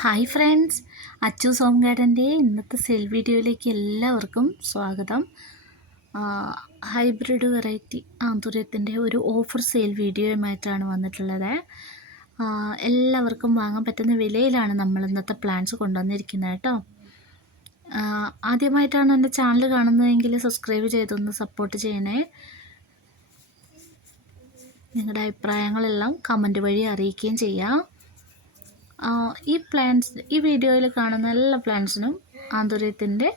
Hi friends, Achus home ഗാർഡൻ്റെ ഇന്നത്തെ sale വീഡിയോയിലേക്ക് എല്ലാവർക്കും സ്വാഗതം. ഹൈബ്രിഡ് വെറൈറ്റി ആന്തൂര്യത്തിൻ്റെ ഒരു ഓഫർ സെയിൽ വീഡിയോയുമായിട്ടാണ് വന്നിട്ടുള്ളത്. എല്ലാവർക്കും വാങ്ങാൻ പറ്റുന്ന വിലയിലാണ് നമ്മൾ ഇന്നത്തെ പ്ലാന്റ്സ് കൊണ്ടുവന്നിരിക്കുന്നത് കേട്ടോ. ആദ്യമായിട്ടാണ് എൻ്റെ ചാനൽ കാണുന്നതെങ്കിൽ സബ്സ്ക്രൈബ് ചെയ്തൊന്ന് സപ്പോർട്ട് ചെയ്യണേ. നിങ്ങളുടെ അഭിപ്രായങ്ങളെല്ലാം കമൻറ്റ് വഴി അറിയിക്കുകയും ചെയ്യാം. ഈ വീഡിയോയിൽ കാണുന്ന എല്ലാ പ്ലാന്റ്സിനും ആന്തൂര്യത്തിൻ്റെ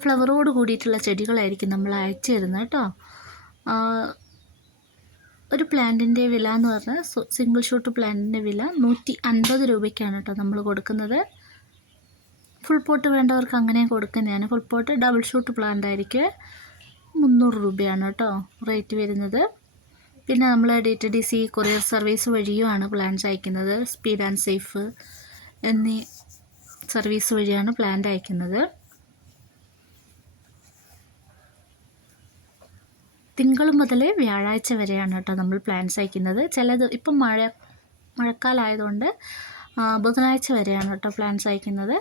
ഫ്ലവറോട് കൂടിയിട്ടുള്ള ചെടികളായിരിക്കും നമ്മൾ അയച്ചു തരുന്നത് കേട്ടോ. ഒരു പ്ലാന്റിൻ്റെ വില എന്ന് പറഞ്ഞാൽ സിംഗിൾ ഷൂട്ട് പ്ലാന്റിൻ്റെ വില 150 രൂപയ്ക്കാണ് കേട്ടോ നമ്മൾ കൊടുക്കുന്നത്. ഫുൾ പോട്ട് വേണ്ടവർക്ക് അങ്ങനെ കൊടുക്കുന്നതാണ്. Full pot double shoot plant ആയിരിക്കും 300 രൂപയാണ് കേട്ടോ റേറ്റ് വരുന്നത്. പിന്നെ നമ്മൾ DTDC കൊറിയർ സർവീസ് വഴിയുമാണ് പ്ലാന്റ്സ് അയക്കുന്നത്. സ്പീഡ് ആൻഡ് സേഫ് എന്നീ സർവീസ് വഴിയാണ് പ്ലാന്റ് അയക്കുന്നത്. തിങ്കൾ മുതൽ വ്യാഴാഴ്ച വരെയാണ് കേട്ടോ നമ്മൾ പ്ലാന്റ്സ് അയക്കുന്നത്. ചിലത് ഇപ്പം മഴക്കാലമായതുകൊണ്ട് ബുധനാഴ്ച വരെയാണ് കേട്ടോ പ്ലാന്റ്സ് അയക്കുന്നത്.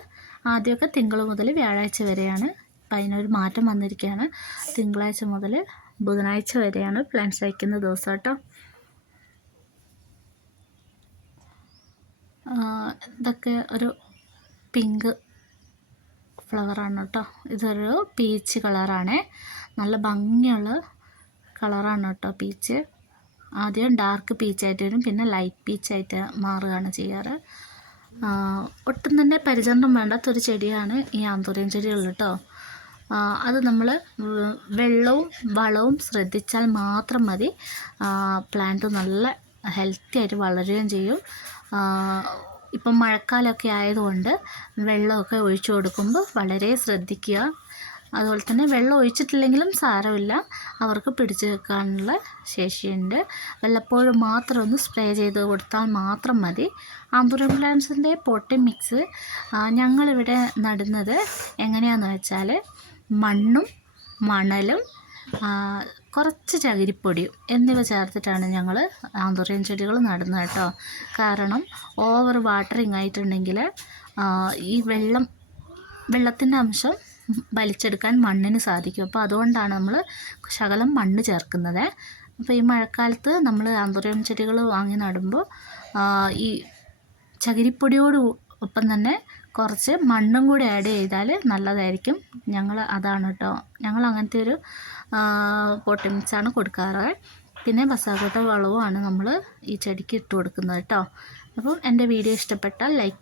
ആദ്യമൊക്കെ തിങ്കൾ മുതൽ വ്യാഴാഴ്ച വരെയാണ്. അപ്പം അതിനൊരു മാറ്റം വന്നിരിക്കുകയാണ്. തിങ്കളാഴ്ച മുതൽ ബുധനാഴ്ച വരെയാണ് പ്ലാന്റ്സ് അയക്കുന്ന ദിവസം കേട്ടോ. ഇതൊക്കെ ഒരു പിങ്ക് ഫ്ലവറാണ് കേട്ടോ. ഇതൊരു പീച്ച് കളറാണ്. നല്ല ഭംഗിയുള്ള കളറാണ് കേട്ടോ പീച്ച്. ആദ്യം ഡാർക്ക് പീച്ചായിട്ട് വരും, പിന്നെ ലൈറ്റ് പീച്ചായിട്ട് മാറുകയാണ് ചെയ്യാറ്. ഒട്ടും തന്നെ പരിചരണം വേണ്ടാത്തൊരു ചെടിയാണ് ഈ ആന്തൂറിയം ചെടികൾ കേട്ടോ. അത് നമ്മൾ വെള്ളവും വളവും ശ്രദ്ധിച്ചാൽ മാത്രം മതി. പ്ലാന്റ് നല്ല ഹെൽത്തി ആയിട്ട് വളരുകയും ചെയ്യും. ഇപ്പം മഴക്കാലമൊക്കെ ആയതുകൊണ്ട് വെള്ളമൊക്കെ ഒഴിച്ചു കൊടുക്കുമ്പോൾ വളരെ ശ്രദ്ധിക്കുക. അതുപോലെ തന്നെ വെള്ളം ഒഴിച്ചിട്ടില്ലെങ്കിലും സാരമില്ല, അവർക്ക് പിടിച്ചു വെക്കാനുള്ള ശേഷിയുണ്ട്. വല്ലപ്പോഴും മാത്രം ഒന്ന് സ്പ്രേ ചെയ്ത് കൊടുത്താൽ മാത്രം മതി. ആന്തൂറിയം പ്ലാന്റ്സിൻ്റെ പോട്ടിംഗ് മിക്സ് ഞങ്ങളിവിടെ നടുന്നത് എങ്ങനെയാണെന്ന് വെച്ചാൽ മണ്ണും മണലും കുറച്ച് ചകിരിപ്പൊടിയും എന്നിവ ചേർത്തിട്ടാണ് ഞങ്ങൾ ആന്തൂറിയം ചെടികൾ നടുന്നത് കേട്ടോ. കാരണം ഓവർ വാട്ടറിങ് ആയിട്ടുണ്ടെങ്കിൽ ഈ വെള്ളത്തിൻ്റെ അംശം വലിച്ചെടുക്കാൻ മണ്ണിന് സാധിക്കും. അപ്പോൾ അതുകൊണ്ടാണ് നമ്മൾ ശകലം മണ്ണ് ചേർക്കുന്നത്. അപ്പോൾ ഈ മഴക്കാലത്ത് നമ്മൾ ആന്തൂറിയം ചെടികൾ വാങ്ങി നടുമ്പോൾ ഈ ചകിരിപ്പൊടിയോട് ഒപ്പം തന്നെ കുറച്ച് മണ്ണും കൂടി ആഡ് ചെയ്താൽ നല്ലതായിരിക്കും. അതാണ് കേട്ടോ, ഞങ്ങൾ അങ്ങനത്തെ ഒരു പോട്ടിംഗ് മിക്സാണ് കൊടുക്കാറ്. പിന്നെ ബസാഗോട്ട വളവുമാണ് നമ്മൾ ഈ ചെടിക്ക് ഇട്ട് കൊടുക്കുന്നത് കേട്ടോ. അപ്പം എൻ്റെ വീഡിയോ ഇഷ്ടപ്പെട്ടാൽ ലൈക്ക്